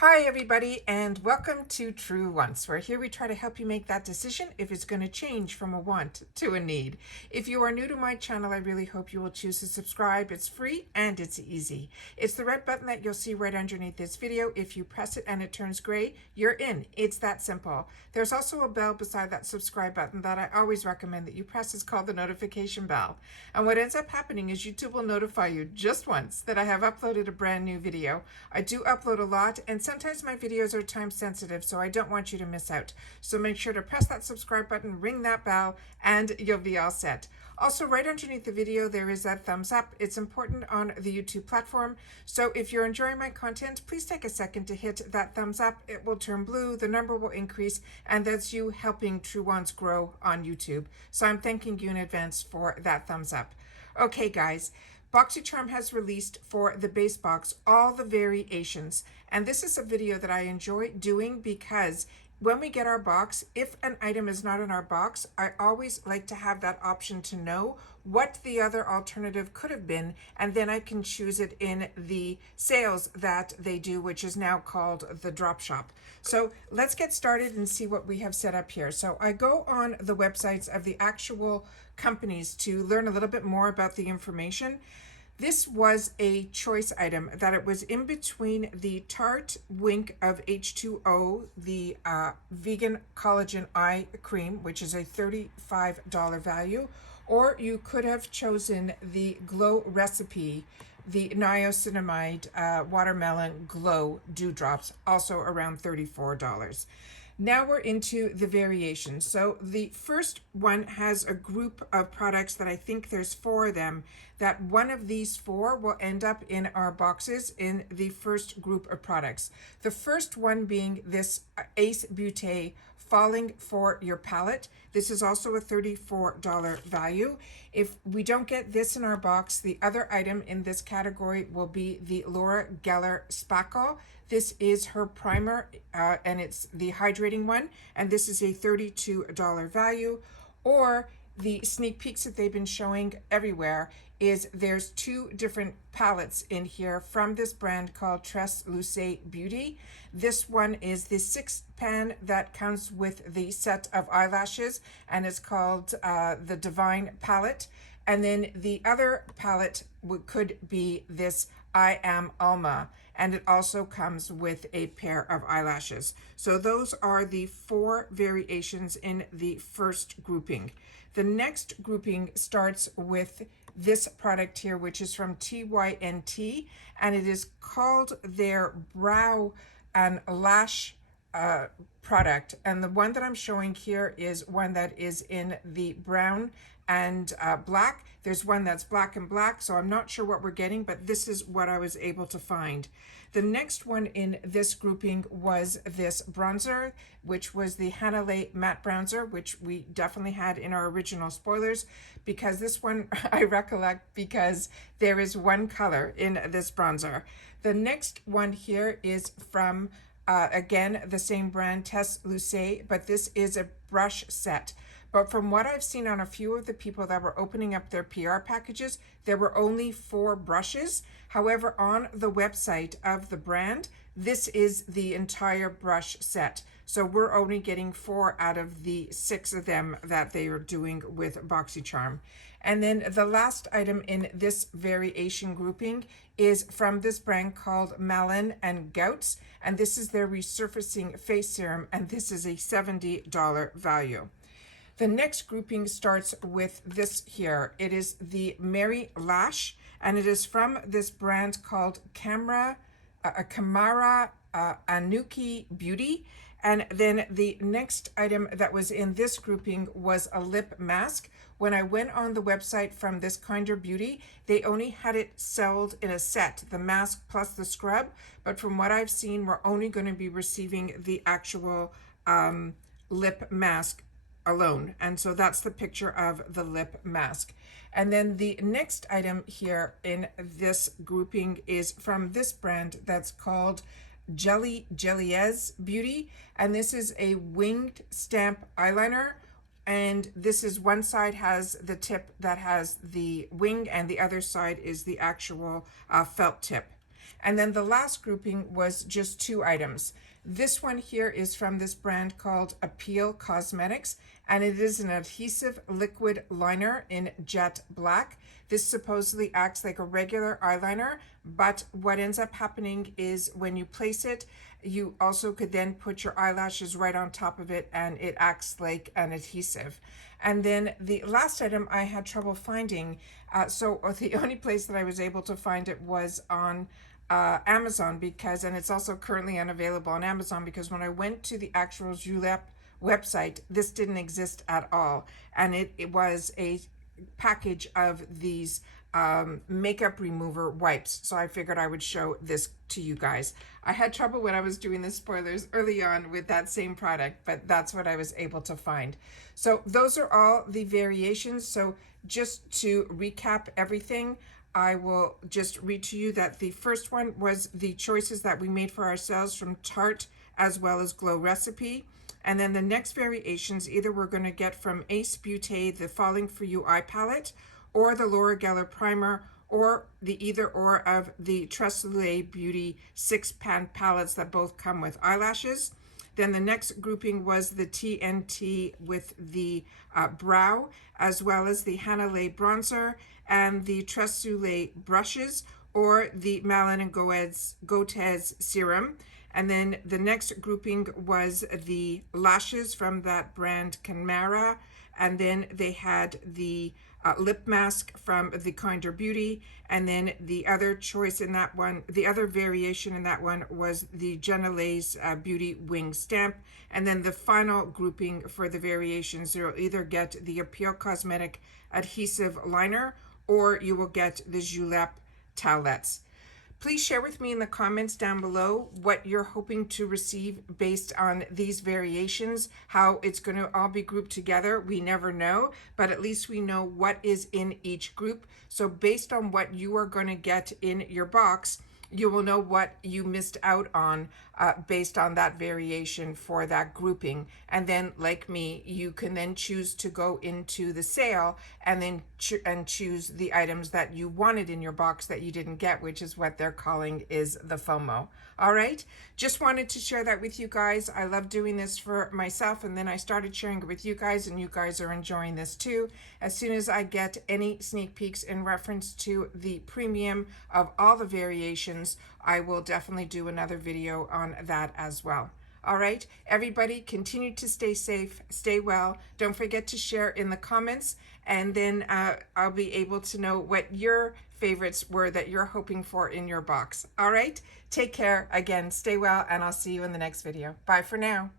Hi everybody, and welcome to True Wants, where here we try to help you make that decision if it's going to change from a want to a need. If you are new to my channel, I really hope you will choose to subscribe. It's free and it's easy. It's the red button that you'll see right underneath this video. If you press it and it turns gray, you're in. It's that simple. There's also a bell beside that subscribe button that I always recommend that you press. It's called the notification bell. And what ends up happening is YouTube will notify you just once that I have uploaded a brand new video. I do upload a lot, and sometimes my videos are time sensitive, so I don't want you to miss out. So make sure to press that subscribe button, ring that bell, and you'll be all set. Also, right underneath the video, there is that thumbs up. It's important on the YouTube platform. So if you're enjoying my content, please take a second to hit that thumbs up. It will turn blue, the number will increase, and that's you helping True Wants grow on YouTube. So I'm thanking you in advance for that thumbs up. Okay, guys. Boxycharm has released for the base box all the variations, and this is a video that I enjoy doing because when we get our box, if an item is not in our box, I always like to have that option to know what the other alternative could have been, and then I can choose it in the sales that they do, which is now called the drop shop. So let's get started and see what we have set up here. So I go on the websites of the actual companies to learn a little bit more about the information. This was a choice item that it was in between the Tarte Wink of H2O, the vegan collagen eye cream, which is a $35 value, or you could have chosen the Glow Recipe, the niacinamide watermelon glow dewdrops, also around $34. Now we're into the variations. So the first one has a group of products that I think there's 4 of them, that one of these 4 will end up in our boxes in the first group of products. The first one being this Ace Beauté Falling for Your Palette. This is also a $34 value. If we don't get this in our box, the other item in this category will be the Laura Geller Spackle. This is her primer, and it's the hydrating one, and this is a $32 value. Or the sneak peeks that they've been showing everywhere is there's 2 different palettes in here from this brand called Tresse Luce Beauty. This one is the 6-pan that comes with the set of eyelashes, and it's called the Divine Palette. And then the other palette could be this I Am Alma, and it also comes with a pair of eyelashes. So those are the 4 variations in the first grouping. The next grouping starts with this product here, which is from TYNT, and it is called their Brow and Lash product. And the one that I'm showing here is one that is in the brown and black. There's one that's black and black, so I'm not sure what we're getting, but this is what I was able to find. The next one in this grouping was this bronzer, which was the Hanalei Matte Bronzer, which we definitely had in our original spoilers, because this one I recollect because there is one color in this bronzer. The next one here is from, again, the same brand, Tresse Luce, but this is a brush set. But from what I've seen on a few of the people that were opening up their PR packages, there were only 4 brushes. However, on the website of the brand, this is the entire brush set. So we're only getting 4 out of the 6 of them that they are doing with Boxycharm. And then the last item in this variation grouping is from this brand called Malin and Gouts, and this is their resurfacing face serum, and this is a $70 value. The next grouping starts with this here. It is the Mary Lash, and it is from this brand called Kamara Anuki Beauty. And then the next item that was in this grouping was a lip mask. When I went on the website from this Kinder Beauty, they only had it sold in a set, the mask plus the scrub. But from what I've seen, we're only going to be receiving the actual lip mask alone, and so that's the picture of the lip mask. And then the next item here in this grouping is from this brand that's called Jelliez Beauty, and this is a winged stamp eyeliner, and this is one side has the tip that has the wing and the other side is the actual felt tip. And then the last grouping was just 2 items. This one here is from this brand called Appeal Cosmetics, and it is an adhesive liquid liner in jet black. This supposedly acts like a regular eyeliner, but what ends up happening is when you place it, you also could then put your eyelashes right on top of it, and it acts like an adhesive. And then the last item I had trouble finding, so the only place that I was able to find it was on Amazon, because, and it's also currently unavailable on Amazon, because when I went to the actual Julep website, this didn't exist at all. And it was a package of these makeup remover wipes. So I figured I would show this to you guys. I had trouble when I was doing the spoilers early on with that same product, but that's what I was able to find. So those are all the variations. So just to recap everything, I will just read to you that the first one was the choices that we made for ourselves from Tarte as well as Glow Recipe. And then the next variations, either we're going to get from Ace Beauté, the Falling For You eye palette, or the Laura Geller primer, or the either or of the Tressolet Beauty 6-pan palettes that both come with eyelashes. Then the next grouping was the TNT with the brow, as well as the Hanalei bronzer and the Tressolet brushes, or the Malin and Gotez serum. And then the next grouping was the lashes from that brand Kenmara, and then they had the lip mask from the Kinder Beauty, and then the other choice in that one, the other variation in that one was the Genelais Beauty Wing Stamp. And then the final grouping for the variations, you'll either get the Appeal Cosmetic Adhesive Liner, or you will get the Julep towelettes. Please share with me in the comments down below what you're hoping to receive based on these variations, how it's going to all be grouped together. We never know, but at least we know what is in each group. So based on what you are going to get in your box, you will know what you missed out on based on that variation for that grouping. And then, like me, you can then choose to go into the sale and then choose the items that you wanted in your box that you didn't get, which is what they're calling is the FOMO. All right, just wanted to share that with you guys. I love doing this for myself, and then I started sharing it with you guys, and you guys are enjoying this too. As soon as I get any sneak peeks in reference to the premium of all the variations, I will definitely do another video on that as well. All right, everybody, continue to stay safe, stay well. Don't forget to share in the comments, and then I'll be able to know what your favorites were that you're hoping for in your box. All right, take care. Again, stay well, and I'll see you in the next video. Bye for now.